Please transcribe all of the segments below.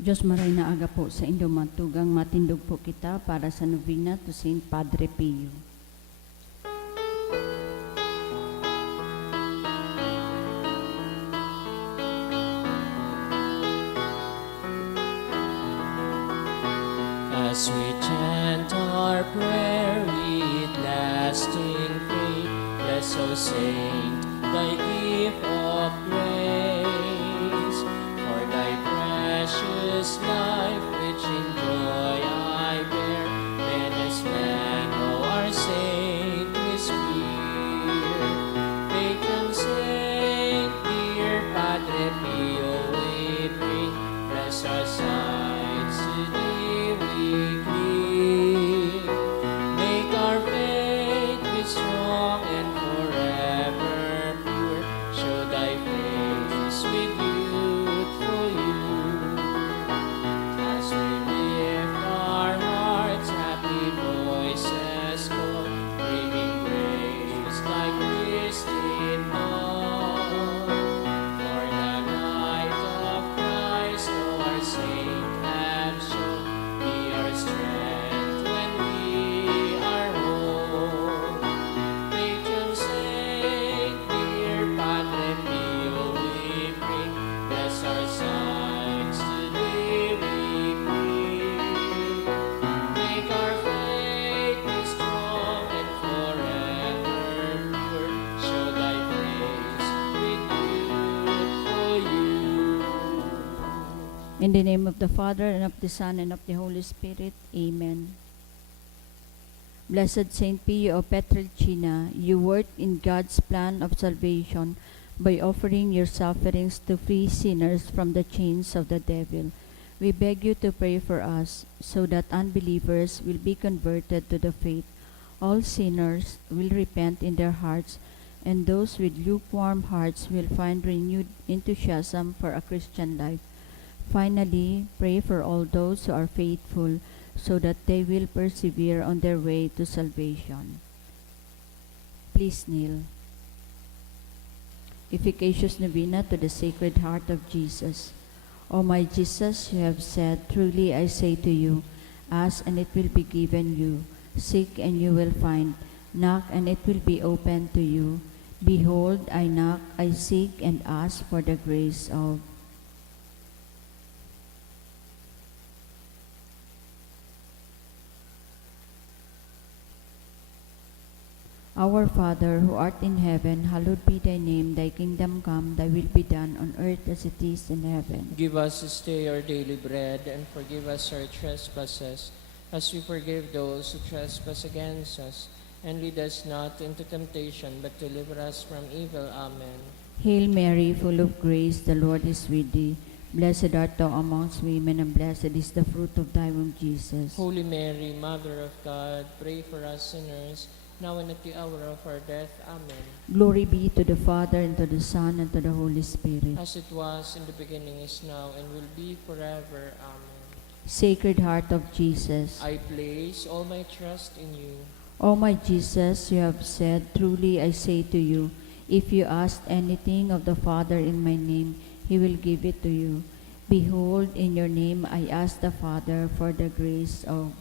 Diyos maray na aga po sa inyong matugang matindog po kita para sa novena to Saint Padre Pio. As we chant our prayer with lasting faith, bless, O Saint, thy gift of grace. For thy precious life, which in joy I bear, then as man, O our Saint, is fear. Patron Saint, dear Padre Pio, we pray, bless our sides today we clear. Make our faith be strong and forever pure. Show thy face with youthful youth. As we lift our hearts, happy voices call, bringing praise like Christ in dawn. For the light of Christ, our Saint, have shown, be our strength when we are old. Patron Saint, dear Padre Pio, we pray, bless our sides today we pray. Make our faith be strong and forever pure. Show thy face with youthful youth. In the name of the Father, and of the Son, and of the Holy Spirit. Amen. Blessed Saint Pio of Pietrelcina, you worked in God's plan of salvation by offering your sufferings to free sinners from the chains of the devil. We beg you to pray for us, so that unbelievers will be converted to the faith, all sinners will repent in their hearts, and those with lukewarm hearts will find renewed enthusiasm for a Christian life. Finally, pray for all those who are faithful, so that they will persevere on their way to salvation. Please kneel. Efficacious Novena to the Sacred Heart of Jesus. O my Jesus, you have said, truly I say to you, ask and it will be given you, seek and you will find, knock and it will be opened to you. Behold, I knock, I seek and ask for the grace of. Our Father, who art in heaven, hallowed be thy name. Thy kingdom come, thy will be done on earth as it is in heaven. Give us this day our daily bread, and forgive us our trespasses, as we forgive those who trespass against us. And lead us not into temptation, but deliver us from evil. Amen. Hail Mary, full of grace, the Lord is with thee. Blessed art thou amongst women, and blessed is the fruit of thy womb, Jesus. Holy Mary, Mother of God, pray for us sinners, now and at the hour of our death. Amen. Glory be to the Father, and to the Son, and to the Holy Spirit. As it was in the beginning, is now, and will be forever. Amen. Sacred Heart of Jesus. I place all my trust in you. O my Jesus, you have said, truly I say to you, if you ask anything of the Father in my name, he will give it to you. Behold, in your name I ask the Father for the grace of.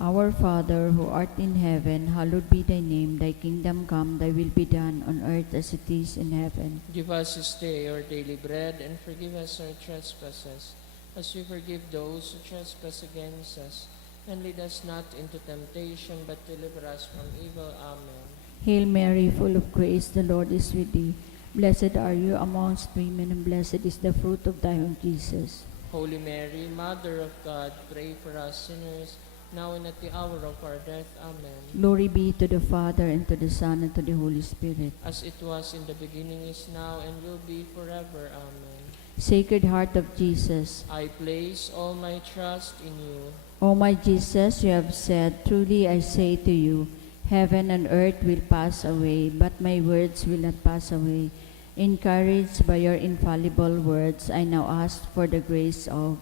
Our Father, who art in heaven, hallowed be thy name. Thy kingdom come, thy will be done on earth as it is in heaven. Give us this day our daily bread, and forgive us our trespasses, as we forgive those who trespass against us. And lead us not into temptation, but deliver us from evil. Amen. Hail Mary, full of grace, the Lord is with thee. Blessed are you amongst women, and blessed is the fruit of thy womb, Jesus. Holy Mary, Mother of God, pray for us sinners, now and at the hour of our death. Amen. Glory be to the Father, and to the Son, and to the Holy Spirit. As it was in the beginning, is now, and will be forever. Amen. Sacred Heart of Jesus. I place all my trust in you. O my Jesus, you have said, truly I say to you, heaven and earth will pass away, but my words will not pass away. Encouraged by your infallible words, I now ask for the grace of.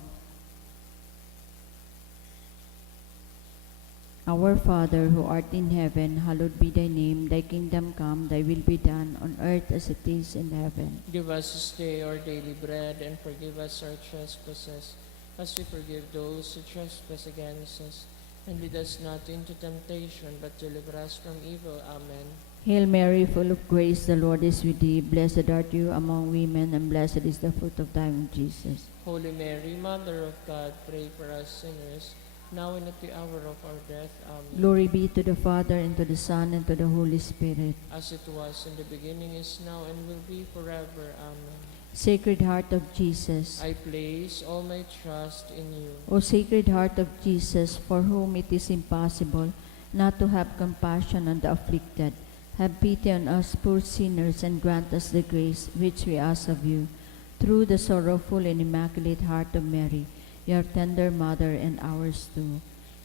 Our Father, who art in heaven, hallowed be thy name. Thy kingdom come, thy will be done, on earth as it is in heaven. Give us this day our daily bread, and forgive us our trespasses, as we forgive those who trespass against us. And lead us not into temptation, but deliver us from evil. Amen. Hail Mary, full of grace, the Lord is with thee. Blessed art you among women, and blessed is the fruit of thy womb, Jesus. Holy Mary, Mother of God, pray for us sinners, now and at the hour of our death. Amen. Glory be to the Father, and to the Son, and to the Holy Spirit. As it was in the beginning, is now, and will be forever. Amen. Sacred Heart of Jesus, I place all my trust in you. O Sacred Heart of Jesus, for whom it is impossible not to have compassion on the afflicted, have pity on us poor sinners, and grant us the grace which we ask of you. Through the sorrowful and immaculate heart of Mary, your tender mother and ours too.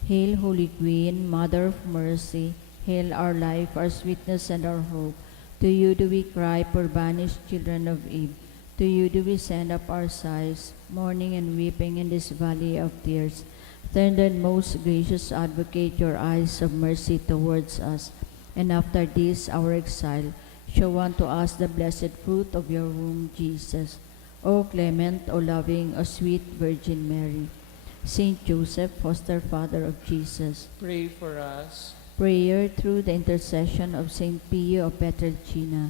Hail, Holy Queen, Mother of Mercy, hail our life, our sweetness, and our hope. To you do we cry, poor banished children of Eve. To you do we send up our sighs, mourning and weeping in this valley of tears. Turn then, most gracious Advocate, your eyes of mercy towards us, and after this our exile, show unto us the blessed fruit of your womb, Jesus. O clement, O loving, O sweet Virgin Mary, Saint Joseph, foster father of Jesus, Pray for us. prayer through the intercession of Saint Pio of Petrelcina.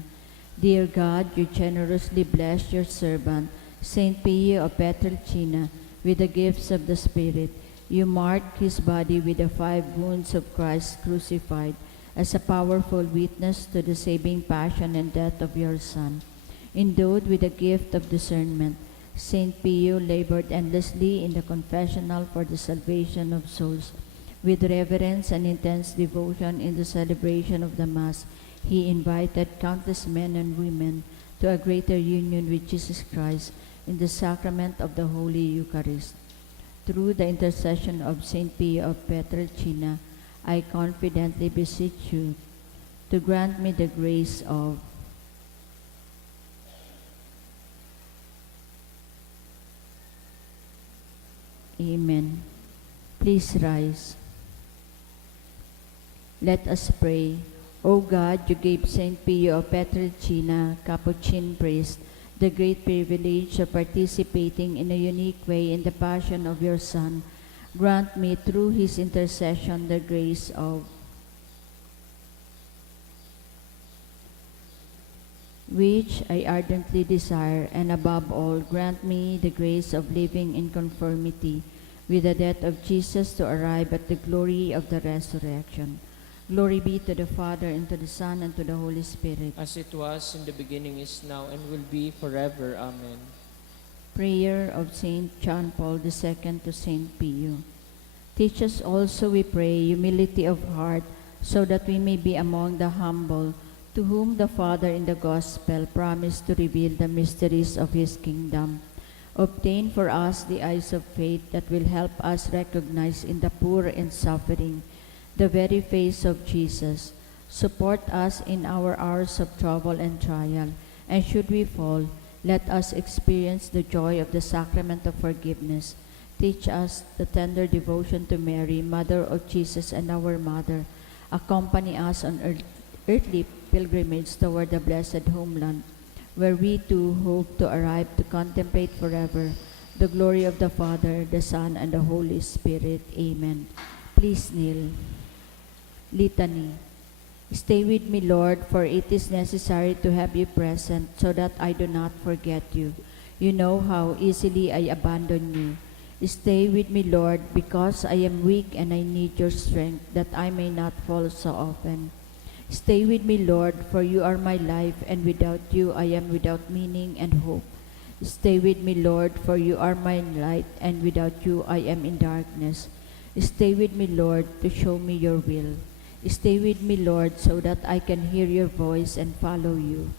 Dear God, you generously blessed your servant, Saint Pio of Petrelcina, with the gifts of the Spirit. You marked his body with the 5 wounds of Christ crucified as a powerful witness to the saving passion and death of your Son. Endowed with the gift of discernment, Saint Pio labored endlessly in the confessional for the salvation of souls. With reverence and intense devotion in the celebration of the Mass, he invited countless men and women to a greater union with Jesus Christ in the sacrament of the Holy Eucharist. Through the intercession of Saint Pio of Petrelcina, I confidently beseech you to grant me the grace of Amen. Please rise. Let us pray. O God, you gave Saint Pio of Petrelcina, Capuchin priest, the great privilege of participating in a unique way in the passion of your Son. Grant me through his intercession the grace of which I ardently desire, and above all, grant me the grace of living in conformity with the death of Jesus to arrive at the glory of the resurrection. Glory be to the Father, and to the Son, and to the Holy Spirit. As it was in the beginning, is now, and will be forever. Amen. Prayer of Saint John Paul II to Saint Pio. Teach us also, we pray, humility of heart, so that we may be among the humble, to whom the Father in the Gospel promised to reveal the mysteries of his kingdom. Obtain for us the eyes of faith that will help us recognize in the poor and suffering the very face of Jesus. Support us in our hours of trouble and trial, and should we fall, let us experience the joy of the sacrament of forgiveness. Teach us the tender devotion to Mary, Mother of Jesus and our Mother. Accompany us on earthly pilgrimage toward the blessed homeland, where we too hope to arrive to contemplate forever the glory of the Father, the Son, and the Holy Spirit. Amen. Please kneel. Litany. Stay with me, Lord, for it is necessary to have you present so that I do not forget you. You know how easily I abandon you. Stay with me, Lord, because I am weak and I need your strength, that I may not fall so often. Stay with me, Lord, for you are my life, and without you I am without meaning and hope. Stay with me, Lord, for you are my light, and without you I am in darkness. Stay with me, Lord, to show me your will. Stay with me, Lord, so that I can hear your voice and follow you.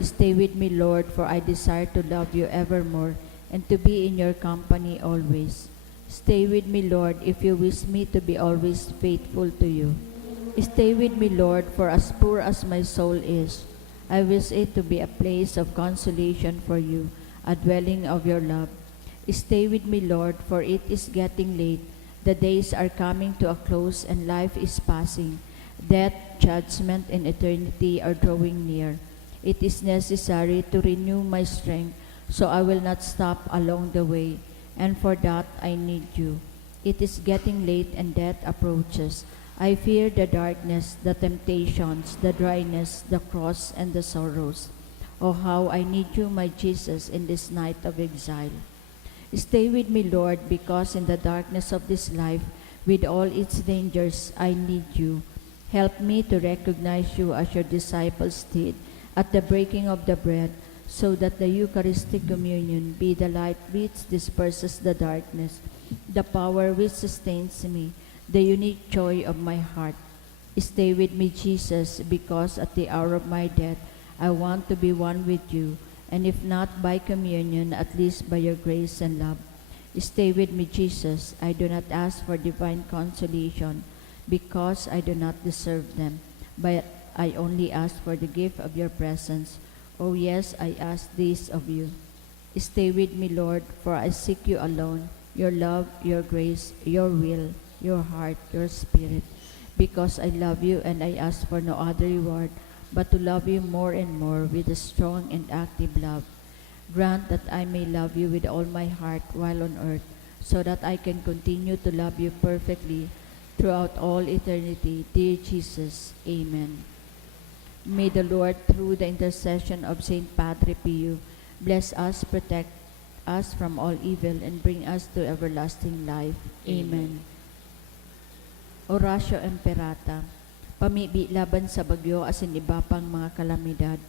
Stay with me, Lord, for I desire to love you evermore and to be in your company always. Stay with me, Lord, if you wish me to be always faithful to you. Stay with me, Lord, for as poor as my soul is, I wish it to be a place of consolation for you, a dwelling of your love. Stay with me, Lord, for it is getting late, The days are coming to a close and life is passing. Death, judgment, and eternity are drawing near. It is necessary to renew my strength, so I will not stop along the way, and for that I need you. It is getting late and death approaches. I fear the darkness, the temptations, the dryness, the cross, and the sorrows. Oh, how I need you, my Jesus, in this night of exile. Stay with me, Lord, because in the darkness of this life, with all its dangers, I need you. Help me to recognize you as your disciples did at the breaking of the bread, so that the Eucharistic communion be the light which disperses the darkness, the power which sustains me, the unique joy of my heart. Stay with me, Jesus, because at the hour of my death, I want to be one with you, and if not by communion, at least by your grace and love. Stay with me, Jesus. I do not ask for divine consolation, because I do not deserve them, but I only ask for the gift of your presence. Oh yes, I ask this of you. Stay with me, Lord, for I seek you alone, your love, your grace, your will, your heart, your spirit, because I love you and I ask for no other reward but to love you more and more with a strong and active love. Grant that I may love you with all my heart while on earth, so that I can continue to love you perfectly throughout all eternity. Dear Jesus, Amen. May the Lord, through the intercession of Saint Padre Pio, bless us, protect us from all evil, and bring us to everlasting life. Amen. Oratio Imperata. Pamibi laban sa bagyo asin iba pang mga kalamidad.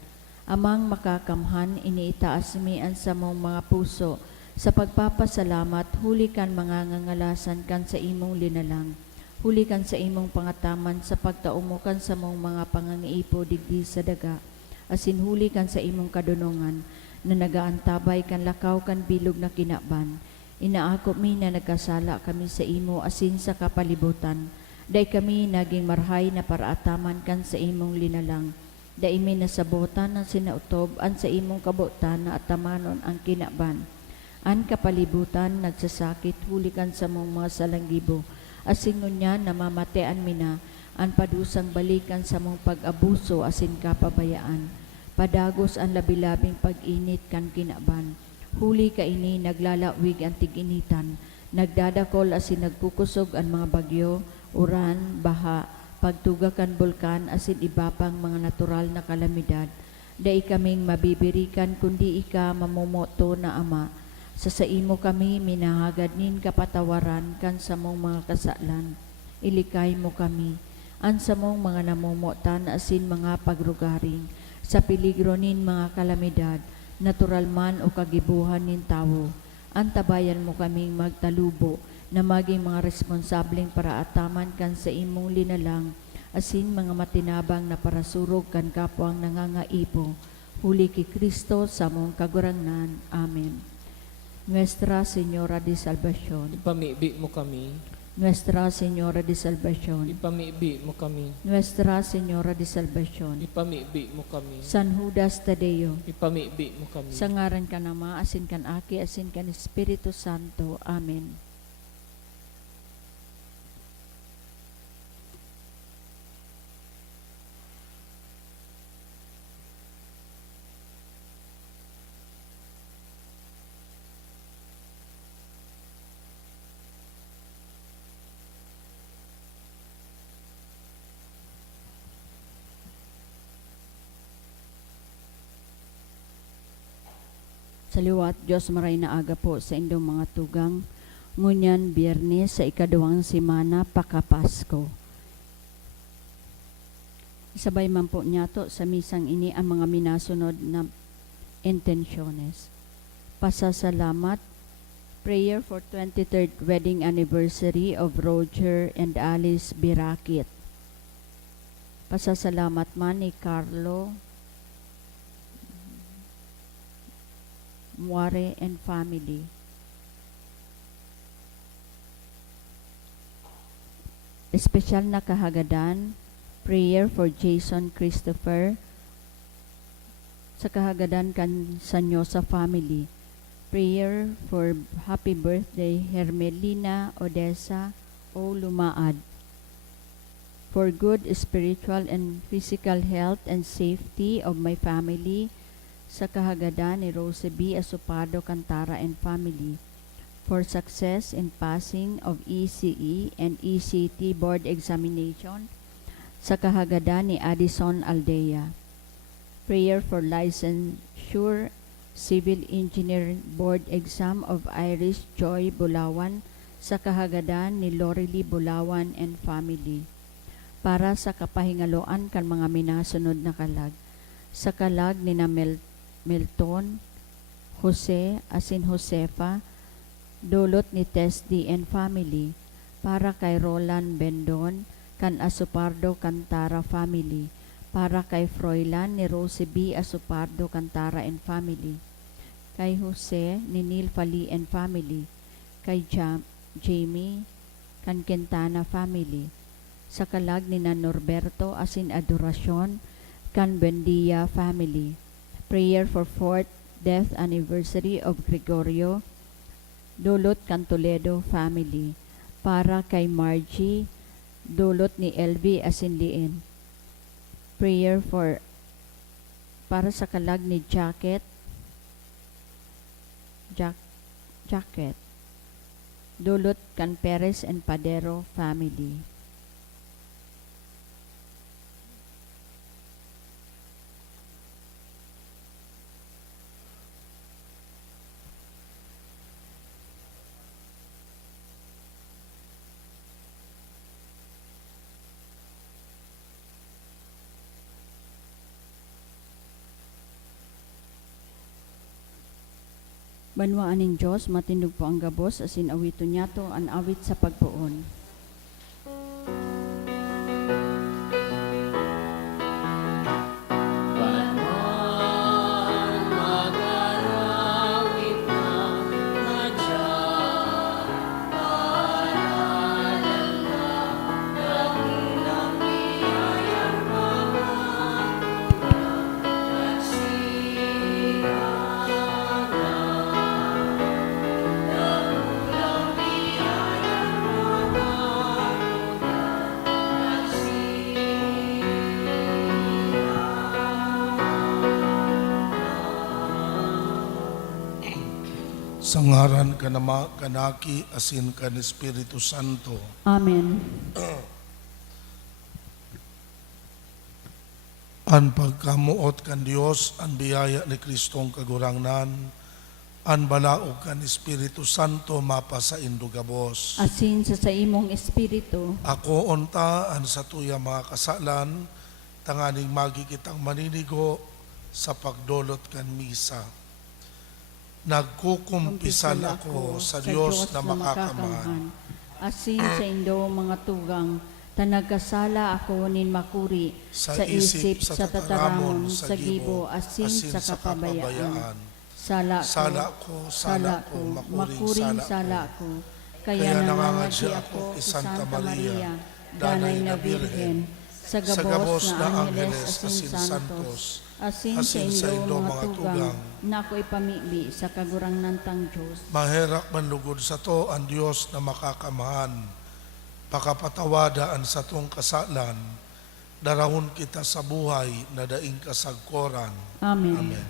Amang makakamhan, iniitaas mi ang samong mga puso. Sa pagpapasalamat, huli kan mga ngangalasan kan sa imong linalang. Huli kan sa imong pangataman sa pagtaumukan sa mong mga pangangiipo digdi sa daga. Asin huli kan sa imong kadunungan na nagaantabay kan lakaw kan bilog na kinaban. Inaako mi na nagkasala kami sa imo asin sa kapalibutan. Day kami naging marhay na paraataman kan sa imong linalang. Day mi nasabotan ang sinautob an sa imong kabutan na atamanon ang kinaban. An kapalibutan nagsasakit huli kan sa mong mga salanggibo. Asin ngunya namamatean mi na an padusang balikan sa mong pag-abuso asin kapabayaan. Padagos ang labilabing pag-init kan kinaban. Huli ka ini naglalawig ang tig-initan. Nagdadakol asin nagkukusog ang mga bagyo, uran, baha, pagtugakan bulkan asin iba pang mga natural na kalamidad. Dai kaming mabibirikan kundi ika mamumoto na Ama. Sa imo kami minahagad nin kapatawaran kan sa mong mga kasalan. Ilikay mo kami. An sa mong mga namumutan asin mga pagrugaring. Sa peligro nin mga kalamidad, natural man o kagibuhan nin tawo. Antabayan mo kaming magtalubo na maging mga responsableng paraataman kan sa imong linalang, asin mga matinabang na parasurog kan kapwang nangangaipo. Huli ki Kristo sa mong kagurangnan. Amen. Nuestra Señora de Salvación. Ipamibi mo kami. Nuestra Señora de Salvación. Ipamibi mo kami. Nuestra Señora de Salvación. Ipamibi mo kami. San Judas Tadeo. Ipamibi mo kami. Sa ngaran ka na Ama, asin kan Aki, asin kan Espiritu Santo. Amen. Saliwat Diyos maray na aga po sa indong mga tugang. Ngunyan Biyernes sa ikaduwang simana pakapasko. Isabay man po niya to sa misang ini ang mga minasunod na intensyones. Pasasalamat, prayer for 23rd wedding anniversary of Roger and Alice Birakit. Pasasalamat man ni Carlo Muare and family. Espesyal na kahagadan, prayer for Jason Christopher sa kahagadan kan sanyo sa family. Prayer for happy birthday Hermelina Odessa o lumaad. For good spiritual and physical health and safety of my family, sa kahagadan ni Rose B. Asupado Cantara and family. For success in passing of ECE and ECT board examination, sa kahagadan ni Addison Aldea. Prayer for licensure civil engineer board exam of Iris Joy Bulawan, sa kahagadan ni Lorely Bulawan and family. Para sa kapahingaloan kan mga minasunod na kalag. Sa kalag ni na Milton, Jose, asin Josefa, dulot ni Tess D. and family. Para kay Roland Bendon, kan Asupardo Cantara family. Para kay Froilan ni Rose B. Asupardo Cantara and family. Kay Jose ni Neil Fali and family. Kay Jamie, kan Quintana family. Sa kalag ni na Norberto asin Adoracion, kan Buendia family. Prayer for 4th death anniversary of Gregorio, dulot kan Toledo family. Para kay Margie, dulot ni LV asin Lien. Prayer for para sa kalag ni Jacket, dulot kan Perez and Padero family. Banwaan ning Diyos, matindog po ang gabos, asin awito niya to, an awit sa pagpuon. Sa ngaran kanama kanaki asin kan Espiritu Santo. Amen. An pagkamuot kan Dios, an biyaya ni Kristong kagurangnan, an balaog kan Espiritu Santo mapa sa indugabos. Asin sa imong espiritu, Ako unta an sa tuya mga kasalan, tanganing magi kitang maninigo sa pagdolot kan misa. Nagkukumpisal ako sa Diyos na makakamahan. Asin sa indo mga tugang, tanagkasala ako nin makuri, sa isip, sa tataramon, sa gibo, asin sa kapabayaan. Sala ko, makuring sala ko, kaya nangangadya ako kay Santa Maria, danay na Birhen, sa gabos na Angeles asin Santos, asin sa indo mga tugang, na ako ipamibi sa kagurangnan tang Diyos. Maherak manlugod sa to ang Diyos na makakamahan, pakapatawadaan sa tong kasalan, darahon kita sa buhay na daing kasagkoran. Amen. Amen.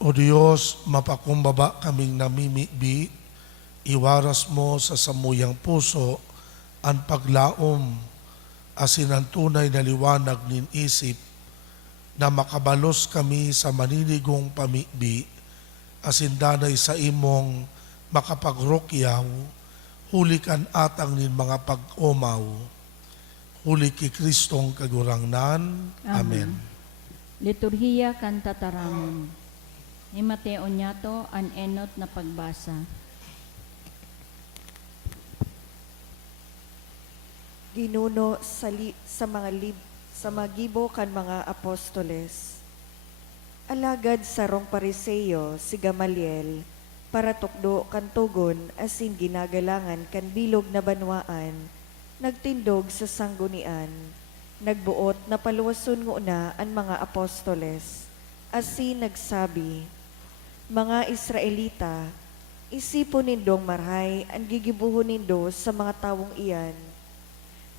O Diyos, mapakumbaba kaming namimibi Iwaras mo sa samuyang puso ang paglaom, asin ang tunay na liwanag nin isip, na makabalos kami sa maninigong pamibi, asin danay sa imong makapagrokyaw, huli kan atang nin mga pag-umaw, huli ki Kristong kagurangnan. Amen. Liturhiya kan tataramon. Ni Mateo Nyato an enot na pagbasa. Ginuno sa magibo kan mga apostoles. Alagad sarong pariseyo si Gamaliel para tukdo kan tugon asin ginagalangan kan bilog na banwaan, nagtindog sa sanggunian, nagbuot na paluwason nguna ang mga apostoles, asin nagsabi, mga Israelita, isipon nindong marhay ang gigibuhon nindo sa mga tawong iyan.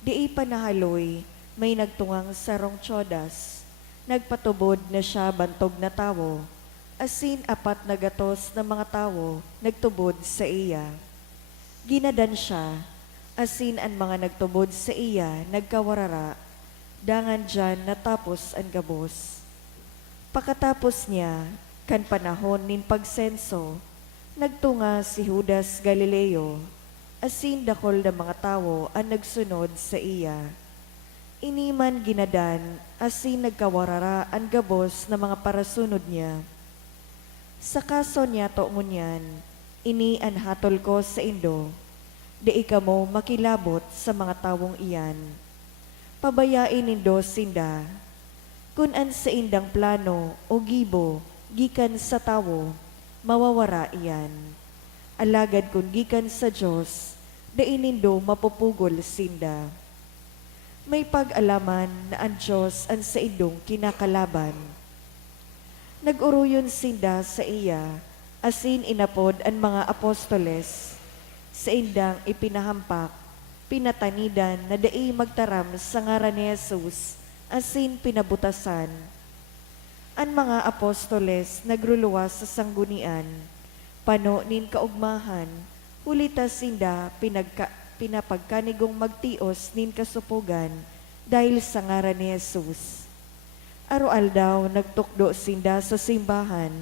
Di panahaloy, may nagtungang sarong tsodas, nagpatubod na siya bantog na tawo, asin apat na gatos na mga tawo nagtubod sa iya. Ginadan siya, asin ang mga nagtubod sa iya nagkawarara, dangan dyan natapos ang gabos. Pakatapos niya, kan panahon nin pagsenso, nagtunga si Judas Galileo, asin dakol na mga tawo ang nagsunod sa iya. Iniman ginadan, asin nagkawarara ang gabos na mga parasunod niya. Sa kaso niya to ngunyan, ini ang hatol ko sa indo, di ikamo makilabot sa mga tawong iyan. Pabayain nindo sinda, kun an sa indang plano o gibo, gikan sa tawo, mawawara iyan. Alagad kun gikan sa Diyos, dainindo mapupugol sinda. May pag-alaman na ang Diyos ang sa indong kinakalaban. Nag-uruyon sinda sa iya, asin inapod ang mga apostoles, sa indang ipinahampak, pinatanidan na dai magtaram sa ngaran ni Jesus, asin pinabutasan. Ang mga apostoles nagruluwas sa sanggunian, pano nin kaugmahan, hulita sinda pinapagkanigong magtios nin kasupugan dahil sa ngaran ni Jesus. Arual daw nagtukdo sinda sa simbahan,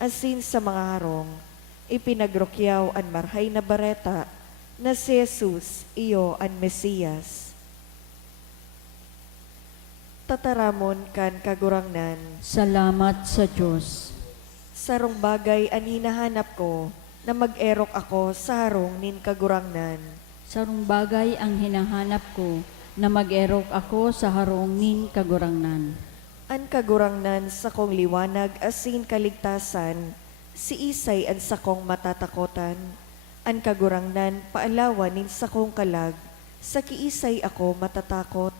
asin sa mga harong, ipinagrokyaw ang marhay na bareta na si Jesus iyo ang Mesiyas. Tataramon kan kagurangnan, Salamat sa Diyos. sarong bagay ang hinahanap ko na mag-erok ako sa harong nin kagurangnan. Sarong bagay ang hinahanap ko na mag-erok ako sa harong nin kagurangnan. An kagurangnan sa kong liwanag asin kaligtasan, si Isay an sa kong matatakotan. An kagurangnan paalawan nin sa kong kalag, sa kiisay ako matatakot.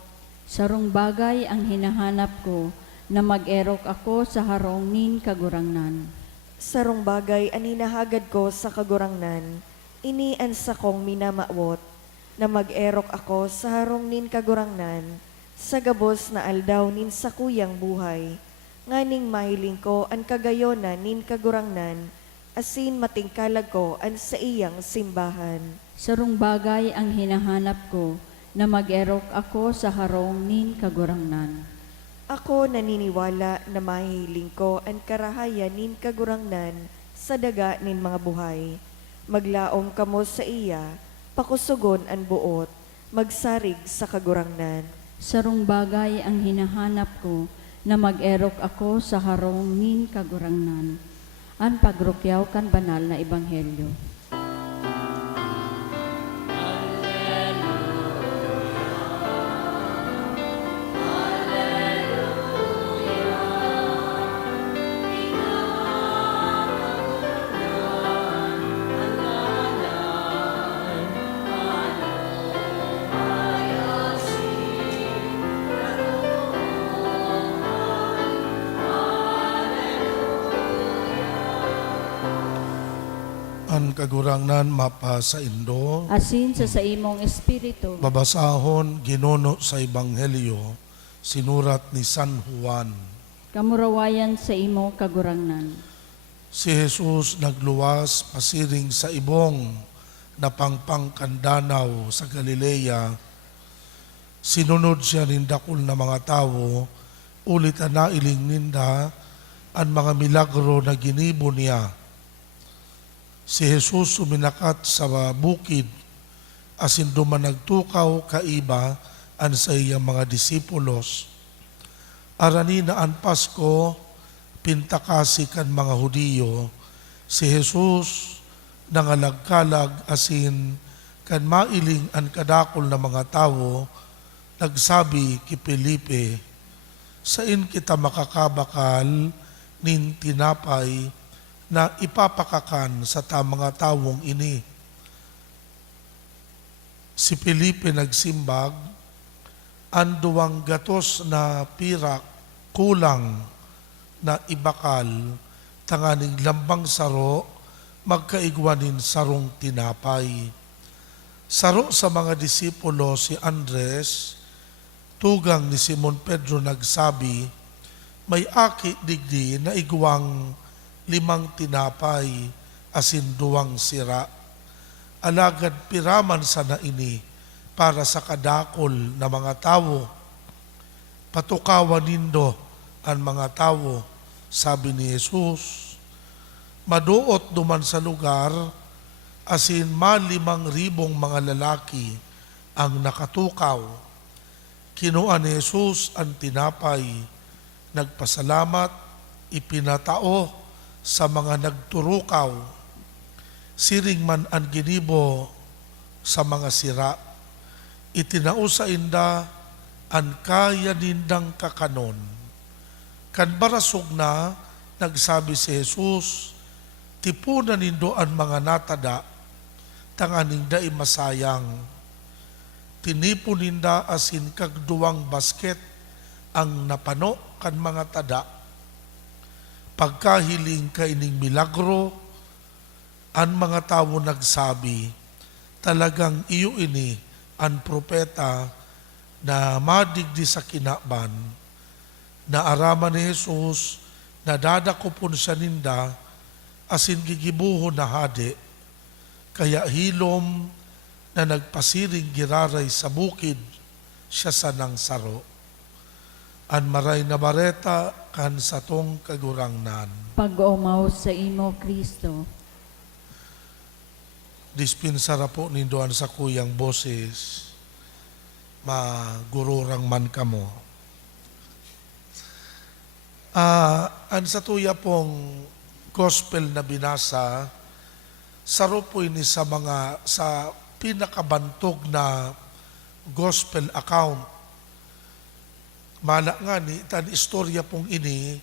Sarong bagay ang hinahanap ko na mag-erok ako sa harong nin kagurangnan. Sarong bagay ang hinahagad ko sa kagurangnan, ini an sa kong minamawot, na mag-erok ako sa harong nin kagurangnan, sa gabos na aldaw nin sa kuyang buhay, nganing mahiling ko ang kagayonan nin kagurangnan, asin matingkalag ko ang sa iyang simbahan. Sarong bagay ang hinahanap ko na mag-erok ako sa harong nin kagurangnan. Ako naniniwala na mahiling ko ang karahayan nin kagurangnan sa daga nin mga buhay. Maglaom kamo sa iya, pakusugon ang buot, magsarig sa kagurangnan. Sarong bagay ang hinahanap ko na mag-erok ako sa harong nin kagurangnan. An pagrukyaw kan banal na ebanghelyo. An kagurangnan mapa sa indo, Asin sa imong espiritu, babasahon ginuno sa ebanghelyo, sinurat ni San Juan. kamurawayan sa imo kagurangnan. Si Jesus nagluwas pasiring sa ibong na pangpangkandanaw sa Galilea, sinunod siya nindakol na mga tao, ulit na nailing ninda ang mga milagro na ginibo niya. Si Jesus suminakat sa bukid, asin duman nagtukaw kaiba an sa iyang mga disipulos. Arani na an Pasko, pintakasi kan mga Hudiyo, si Jesus nangalagkalag asin kan mailing an kadakol na mga tao, nagsabi ki Felipe, sain kita makakabakal nin tinapay na ipapakakan sa mga tawong ini. Si Felipe nagsimbag, ang 2 gatos na pirak kulang na ibakal, tanganing lambang saro, magkaigwanin sarong tinapay. Saro sa mga disipulo si Andres, tugang ni Simon Pedro nagsabi, may aki digdi na igwang 5 tinapay, asin 2 sira. Alagad piraman sana ini para sa kadakol na mga tao. Patukawan nindo ang mga tao, sabi ni Jesus. Maduot duman sa lugar, asin 5,000 mga lalaki ang nakatukaw. Kinuha ni Jesus ang tinapay, nagpasalamat, ipinatao sa mga nagturukaw. Siring man ang ginibo sa mga sira. Itinao sa inda ang kaya nindang kakanon. Kan barasog na, nagsabi si Jesus, tipunan nindo ang mga natada, tanganing dai masayang. Tinipon ninda asin kag 2 basket ang napano kan mga tada. Pagkahiling kaining milagro, ang mga tao nagsabi, talagang iyo ini ang propeta na madigdi sa kinaban, na araman ni Jesus, na dadakopon sa ninda, asin gigibuho na hade, kaya hilom na nagpasiring giraray sa bukid, siya sanang saro. An maray na bareta kan satong kagurangnan. Pag-umaw sa imo, Kristo. Dispensara po nindoan sa kuyang boses, magururang man kamo. Ang sa tuya pong gospel na binasa, saro po ini sa pinakabantog na gospel account. Mala nga ni, tan istorya pong ini,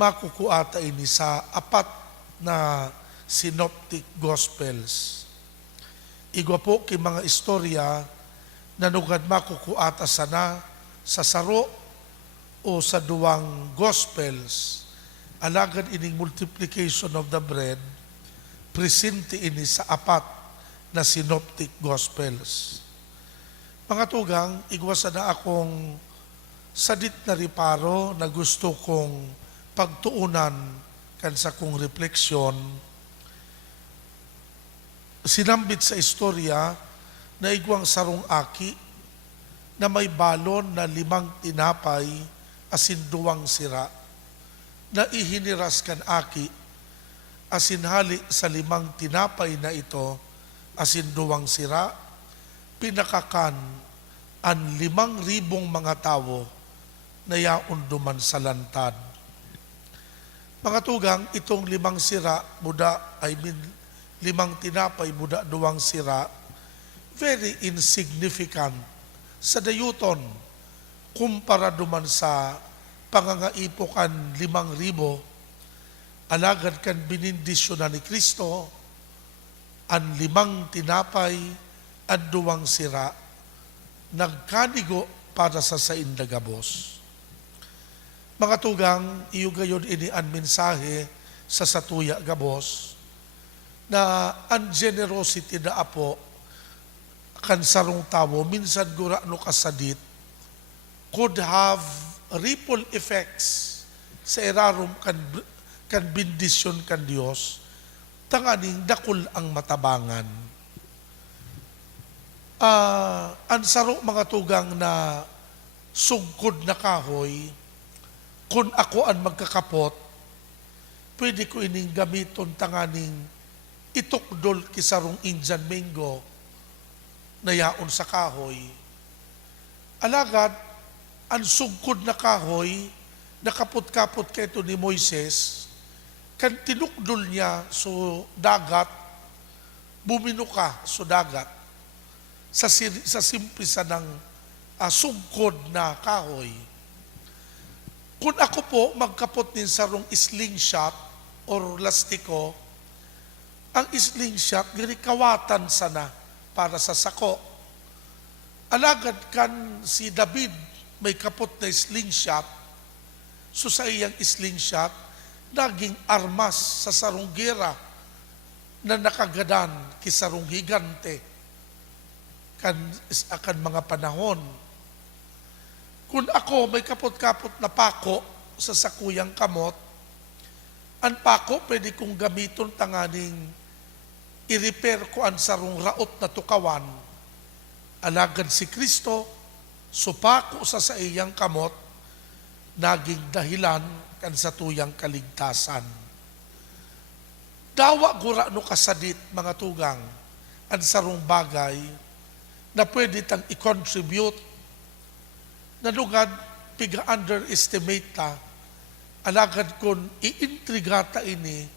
makukuata ini sa 4 na synoptic gospels. Igwa po kay mga istorya na nugad makukuata sana sa saro o sa 2 gospels. Alagad ining multiplication of the bread, presente ini sa 4 na synoptic gospels. Mga tugang, igwa sana akong sadit na riparo na gusto kong pagtuunan kan sa kong refleksyon. Sinambit sa istorya na igwang sarong aki na may balon na 5 tinapay asin 2 sira na ihiniras kan aki asin hali sa 5 tinapay na ito asin 2 sira pinakakan ang 5,000 mga tao na yaon duman sa lantad. Mga tugang, itong 5 sira, 5 tinapay, 2 sira, very insignificant sa dayuton kumpara duman sa pangangaipokan 5,000, alagad kan binindisyon na ni Kristo, ang 5 tinapay at 2 sira, nagkanigo para sa saindagabos. Mga tugang, iyo gayon ini ang mensahe sa satuya gabos, na ang generosity na apo kan sarong tao, minsan gura no kasadit, could have ripple effects sa erarom kan bindisyon kan Dios, tanganing dakul ang matabangan. Ang saro mga tugang na sugkod na kahoy, kung ako ang magkakapot, pwede ko ining gamiton tanganing itukdol kisarong Indian mango na yaon sa kahoy. Alagad, ang sugkod na kahoy, nakapot-kapot kay ito ni Moises, kan tinukdol niya so dagat, buminuka so dagat, sa simplisa ng sugkod na kahoy. Kung ako po magkapot din sarong slingshot or lastiko, ang slingshot, kawatan sana para sa sako. Alagad kan si David may kapot na slingshot, so sa iyang slingshot, naging armas sa sarong gera na nakagadan kisarong higante kan mga panahon. Kung ako may kapot-kapot na pako sa sakuyang kamot, ang pako pwede kong gamiton tanganing i-repair ko ang sarong raot na tukawan. Alagad si Kristo, supako sa iyang kamot, naging dahilan kan sa tuyang kaligtasan. Dawa gura no kasadit mga tugang, ang sarong bagay na pwede tang i-contribute na lugad piga-underestimate ta, alagad kun iintrigata ini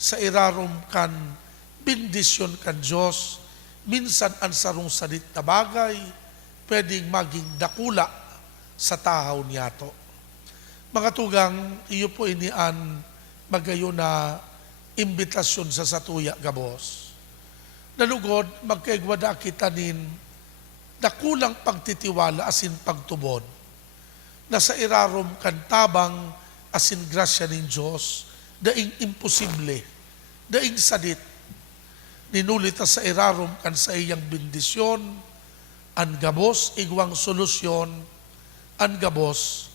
sa irarom kan bendisyon kan Diyos, minsan ang sarong salit na bagay, pwedeng maging dakula sa tahaw niyato. Mga tugang, iyo po inian magayo na imbitasyon sa satuya gabos. Nalugod, magkaigwada kita nin dakulang pagtitiwala asin pagtubod na sa irarom kan tabang asin grasya nin Diyos, daing imposible, daing sadit, ninulita sa irarom kan sa iyang bendisyon, ang gabos igwang solusyon, ang gabos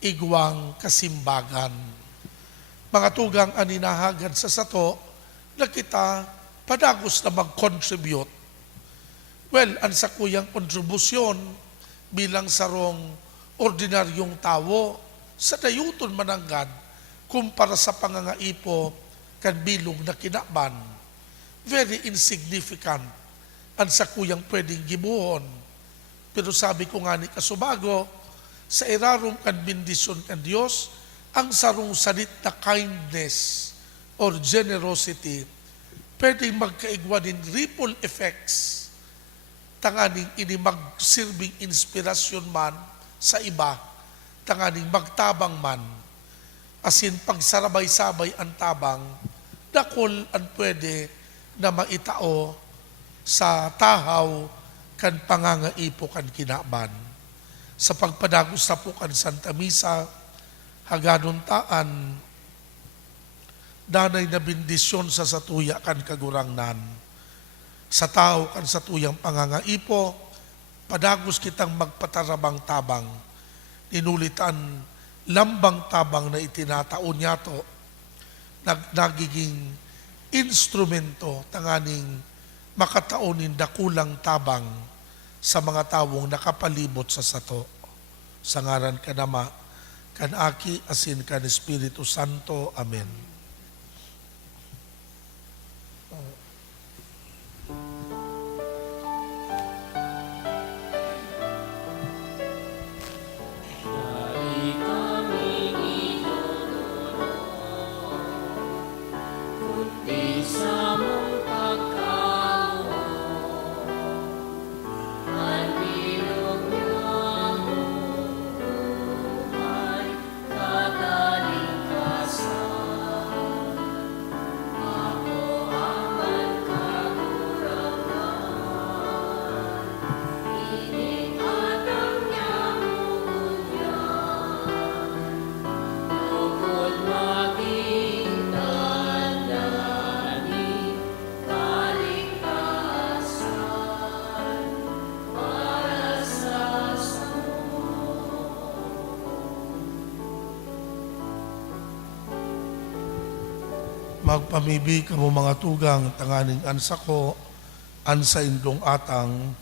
igwang kasimbagan. Mga tugang aninahagad sa sato, na kita padagos na mag-contribute. Well, ang sakuyang kontribusyon bilang sarong ordinaryong tao sa dayuton mananggad kumpara sa pangangaipo kan bilog na kinaban. Very insignificant ang sakuyang pwedeng gibuhon. Pero sabi ko nga ni Kasubago, sa irarom kan bendisyon kan Diyos, ang sarong salit na kindness or generosity, pwedeng magkaigwa din ripple effects tanganing ini magsilbing inspirasyon man sa iba, tanganing magtabang man, asin pagsarabay-sabay ang tabang, dakol ang pwede na maitao sa tahaw kan pangangaipo kan kinaban. Sa pagpadagos sa po kan Santa Misa, haganuntaan, danay na bendisyon sa satuya kan kagurangnan. Sa tao kan sa tuyang pangangaipo, padagos kitang magpatarabang tabang, ninulitan lambang tabang na itinataon niya to, nagiging instrumento tanganing makataonin dakulang tabang sa mga tawong nakapalibot sa sato. Sa ngaran ka nama, kan Aki asin kan Espiritu Santo. Amen. Magpamibi kamo mga tugang tanganing ansa ko, ansa indong atang,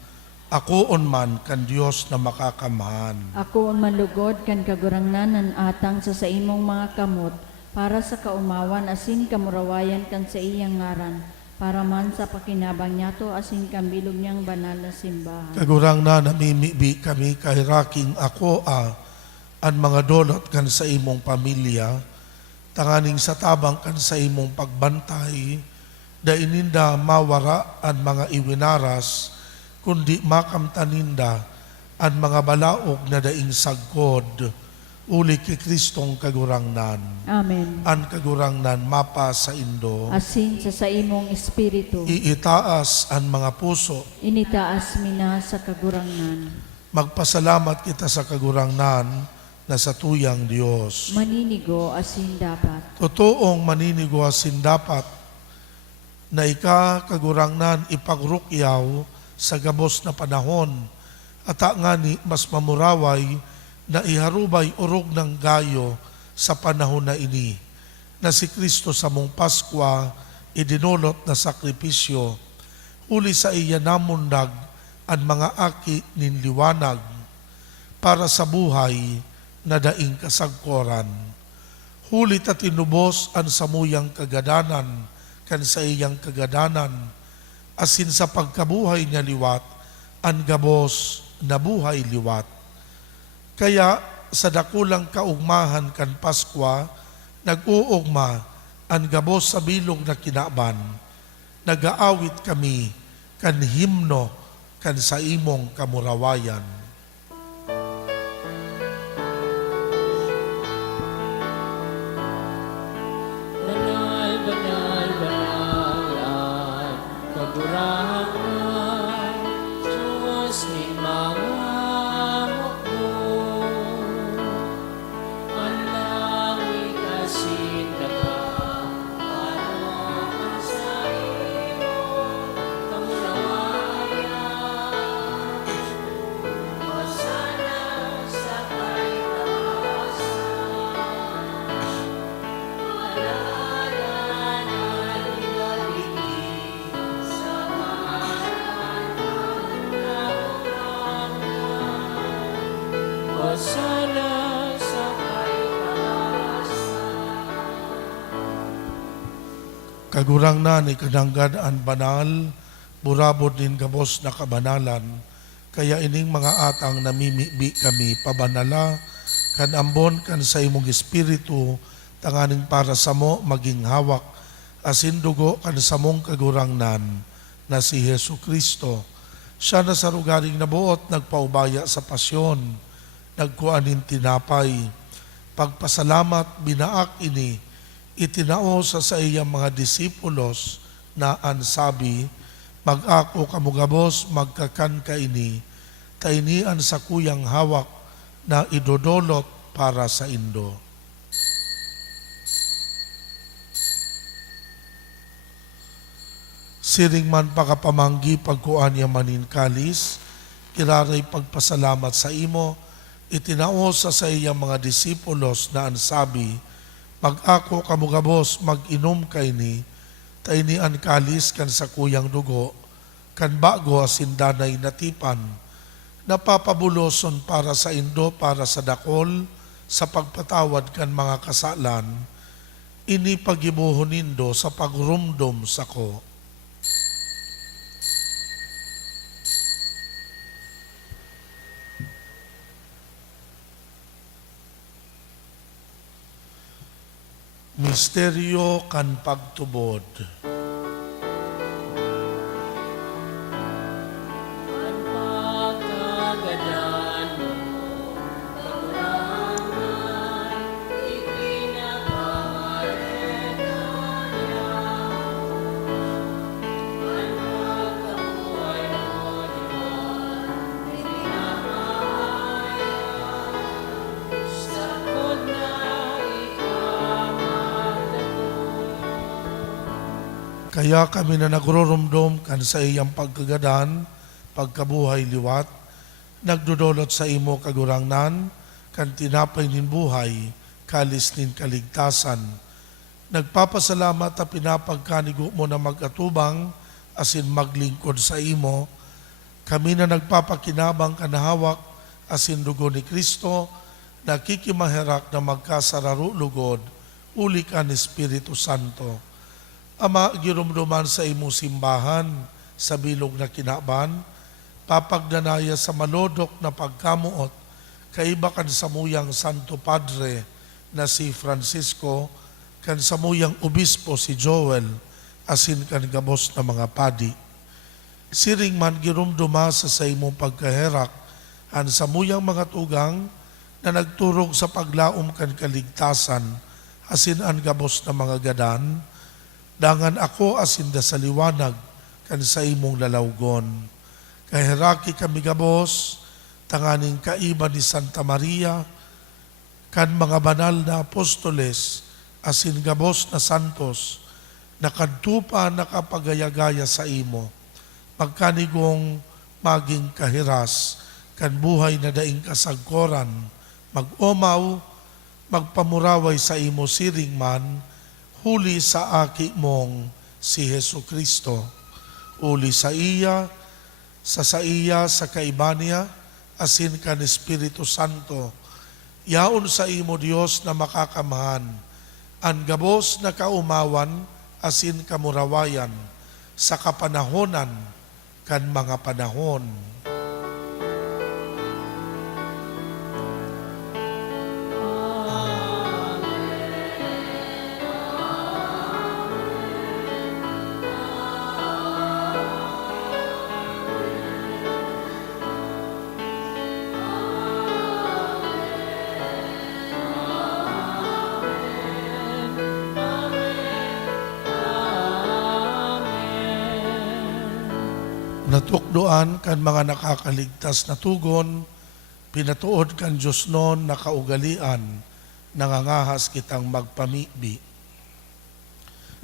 Akoon man kan Dios na makakamhan. Ako ang manlugod kan kagurangnan ng atang sa imong mga kamot, para sa kaumawan asin kamurawayan kan sa iyang ngaran, para man sa pakinabang niyato asin kambilog niyang banal na simbahan. Kagurang na namimibi kami kay raking ako an mga dolot kan sa imong pamilya, tanganing sa tabang kan sa imong pagbantay, da ininda mawara an mga iwinaras, kundi makamtaninda an mga balaog na daing sagkod, uli ki Kristong kagurangnan. Amen. An kagurangnan mapa sa indo, Asin sa imong espiritu, iitaas an mga puso, initaas mina sa kagurangnan. magpasalamat kita sa kagurangnan na sa tuyang Diyos. Maninigo asin dapat. Totoong maninigo asin dapat na kagurangnan ipagrukyaw sa gabos na panahon at nga ni mas mamuraway na iharubay urog ng gayo sa panahon na ini, na si Kristo sa mong Paskwa idinulot na sakripisyo, uli sa iya namundag ang mga aki nin liwanag para sa buhay na daing kasagkoran. Huli ta tinubos ang samuyang kagadanan kan sa iyang kagadanan, asin sa pagkabuhay niya liwat, ang gabos na buhay liwat. Kaya sa dakulang kaugmahan kan Paskwa, nag-uugma ang gabos sa bilog na kinaban, nag-aawit kami kan himno kan sa imong kamurawayan. Banal, banal, banal, kagurangan, Diyos ni mga hukbo. Ang langit asin dagat, ano ang sa iyo, kamurawayan. Hosana sa kaitaasan, alagaan at ilalingin sa ngalan ng kagurangan. Hosana sa kaitaasan. Kagurangnan ikananggad ang banal, burabod din gabos na kabanalan, kaya ining mga atang namimibi kami pabanala, kan ambon kan sa imong espiritu, tanganing para sa mo maging hawak, asin dugo kan sa mong kagurangnan na si Hesu Kristo. Siya na sa rugaring nabuot, nagpaubaya sa pasyon, nagkuanin tinapay, pagpasalamat binaak ini, itinao sa iyang mga disipulos na ansabi, mag-ako kamugabos magkakan ka ini, tainian sa kuyang hawak na idodolot para sa indo. Siring man pakapamanggi pagkuan niya manin kalis, kiraray pagpasalamat sa imo, itinao sa iyang mga disipulos na ansabi, mag-ako kamugabos mag-inom kay ni, tainian kalis kan sa kuyang dugo, kan bago asin danay natipan, napapabuloson para sa indo, para sa dakol, sa pagpatawad kan mga kasalan, ini pagibuhon nindo sa pagrumdom sa ko. Misteryo kan pagtubod. Ang pagkagadan mo, kagurangan, ipinapangarena niya. Ang pagkabuhay mo, liwan, itinahaya. Sakot na Kaya kami na nagrurumdum kan sa iyang pagkagadan, pagkabuhay liwat, nagdudulot sa imo kagurangnan, kan tinapay nin buhay, kalis nin kaligtasan. Nagpapasalamat at pinapagkanigo mo na magatubang, asin maglingkod sa imo, Kami na nagpapakinabang kanahawak asin dugo ni Kristo, nakikimaherak na magkasararulugod, uli ka ni Espiritu Santo. Ama, girumduman sa imong simbahan, sa bilog na kinaban, papagdanaya sa malodok na pagkamuot, kaiba kan samuyang Santo Padre na si Francisco, kan samuyang Obispo si Joel, asin kan gabos na mga padi. Siring man girumduma sa imong pagkaherak, an samuyang mga tugang na nagturog sa paglaom kan kaligtasan, asin an gabos na mga gadan, dangan ako asin da sa liwanag, kan sa imong lalawgon. Kahiraki kami gabos, tanganing kaiba ni Santa Maria, kan mga banal na apostoles, asin gabos na santos, nakadtupa nakapagayagaya sa imo, magkanigong maging kahiras, kan buhay na daing kasagkoran, mag-omaw, magpamuraway sa imo siring man, huli sa aki mong si Hesu Kristo. Uli sa iya, sa kaibanya, asin kan Espiritu Santo, yaon sa imo Dios na makakamahan, an gabos na kaumawan, asin kamurawayan, sa kapanahonan, kan mga panahon. Natukdoan kan mga nakakaligtas na tugon, pinatuod kan Diyos noon na kaugalian, nangangahas kitang magpamibi.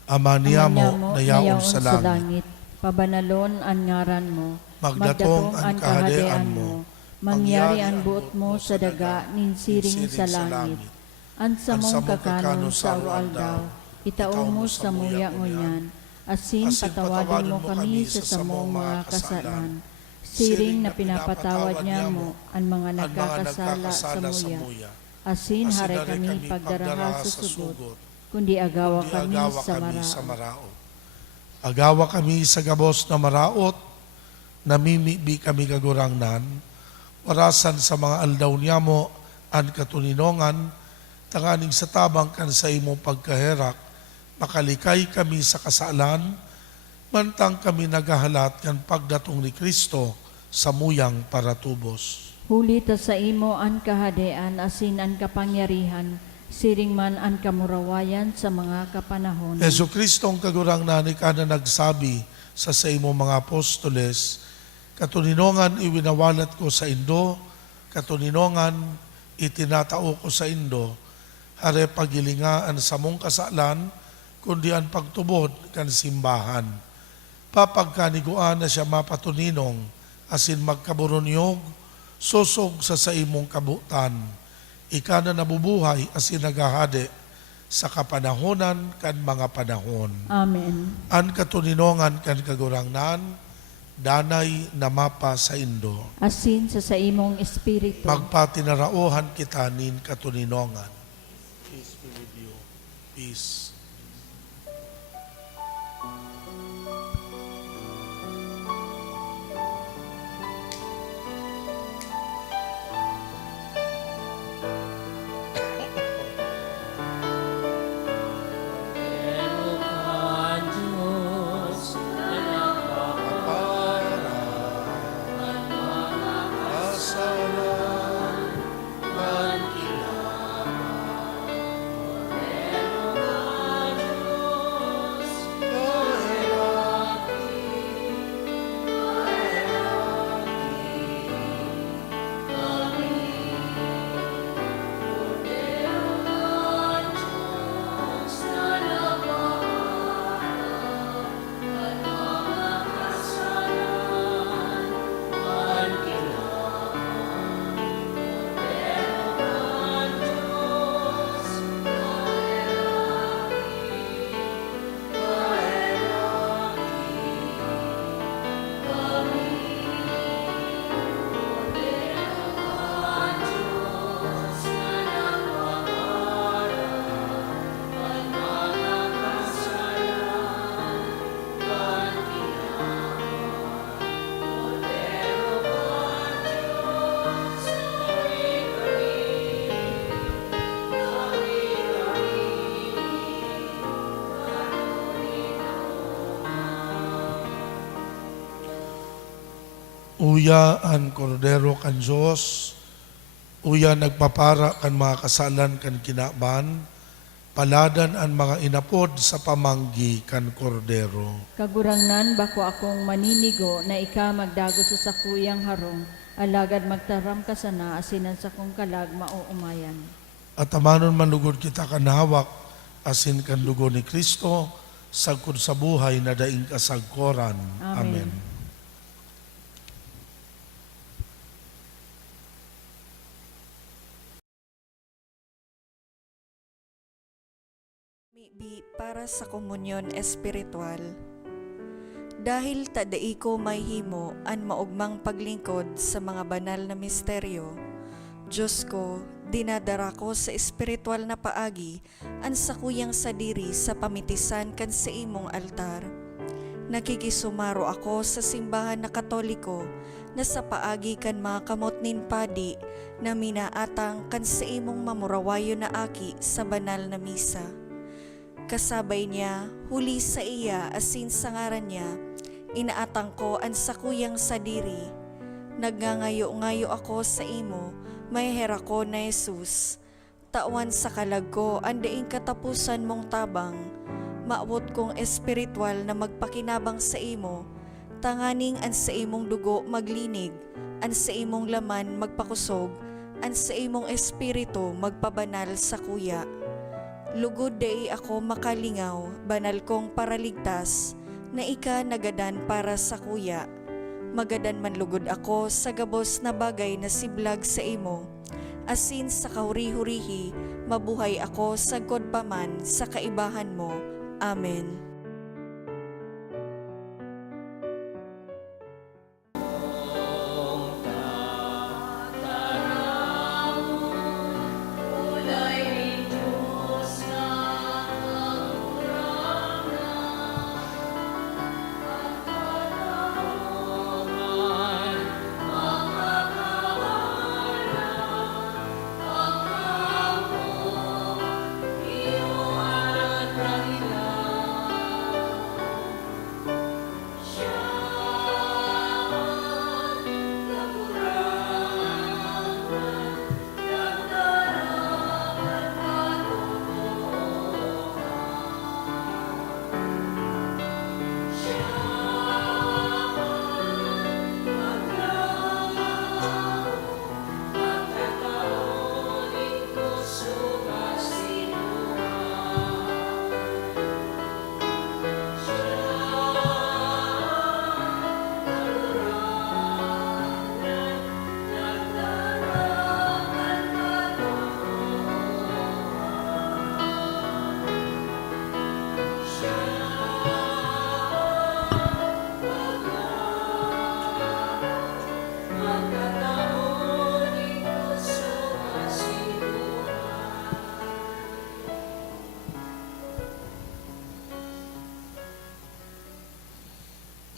Ama niyamo, nayaon sa langit, pabanalon ang ngaran mo, magdatong ang kahadean mo, mangyari ang buot mo sa daga, ninsiring sa langit. Ang samong kakanon sa ualdaw, itaon mo sa muya ngunyan, asin patawadon mo kami sa samong mga kasalan, siring na pinapatawad niya mo ang mga nagkakasala sa muya. Asin haray kami pagdaraha sa sugot, kundi agawa kami sa maraot. Agawa kami sa gabos na maraot, namimibi kami kagurangnan, warasan sa mga aldaw niya mo, ang katuninongan, tanganing sa tabang kan sa imong pagkaherak, makalikay kami sa kasalan, mantang kami nagahalat kan pagdatong ni Kristo sa muyang paratubos. Huli ta sa imo ang kahadean, asin ang kapangyarihan, siring man ang kamurawayan sa mga kapanahon. Yesu Kristo ang kagurangnan ka na nagsabi sa imo mga apostoles, katuninongan iwinawalat ko sa Indo, katuninongan itinatao ko sa Indo, hare pagilingaan sa mong kasalan, kundi ang pagtubod kan simbahan. Papagkaniguan na siya mapatuninong, asin magkaburonyog, susog sa imong kabutan. Ika na nabubuhay asin nagahade sa kapanahonan kan mga panahon. Amen. An katuninongan kan kagurangnan, danay na mapa sa Indo. Asin sa imong espiritu. Magpatinarauhan kita nin katuninongan. Peace be with you. Peace. Uya ang kordero kan Diyos, uya nagpapara kan mga kasalan kan kinaban, paladan ang mga inapod sa pamanggi kan kordero. Kagurangnan bako akong maninigo na ika magdago sa sakuyang harong, alagad magtaram ka sana asinan sa kong kalag mauumayan. At amanon manlugod kita kanawak, asin kan dugo ni Kristo, sagkod sa buhay na daing kasagkoran. Amen. Amen. Mibi para sa komunyon espiritual. Dahil tadai ko may himo an maugmang paglingkod sa mga banal na misteryo, Diyos ko, dinadara ko sa espiritual na paagi an sakuyang sadiri sa pamitisan kan sa imong altar. Nakikisumaro ako sa simbahan na Katoliko na sa paagi kan mga kamot nin padi na minaatang kan sa imong mamurawayo na aki sa banal na misa. Kasabay niya, huli sa iya asin sa ngaran niya, inaatang ko ang sakuyang sadiri. Nagngangayo-ngayo ako sa imo, may hera ko na Jesus. Tawan sa kalag ko, andaing katapusan mong tabang. Maawot kong espiritual na magpakinabang sa imo, tanganing an sa imong dugo maglinig, an sa imong laman magpakusog, an sa imong espiritu magpabanal sa kuya. Lugod dai ako makalingaw, banal kong paraligtas, na ika nagadan para sa kuya. Magadan man lugod ako sa gabos na bagay na siblag sa imo. Asin sa kahuri-hurihi, mabuhay ako sagkod paman sa kaibahan mo. Amen.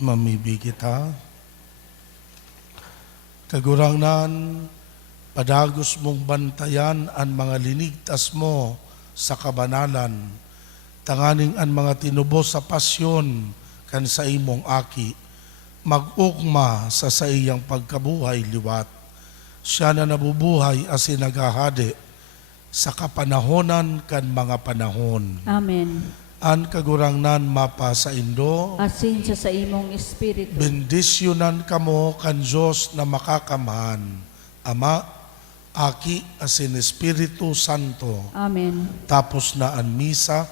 Mamibi kita. Kagurangnan, padagos mong bantayan ang mga linigtas mo sa kabanalan, tanganing ang mga tinubos sa pasyon kan sa imong aki, mag-ugma sa iyang pagkabuhay liwat. Siya na nabubuhay as nagahade sa kapanahonan kan mga panahon. Amen. An kagurangnan mapa sa Indo, Asin sa imong espiritu. bendisyonan kamo kan Diyos na makakamahan, Ama, Aki, asin Espiritu Santo. Amen. Tapos na ang misa,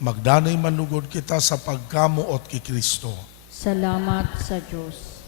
magdanay manlugod kita sa pagkamuot kay Kristo. Salamat sa Diyos.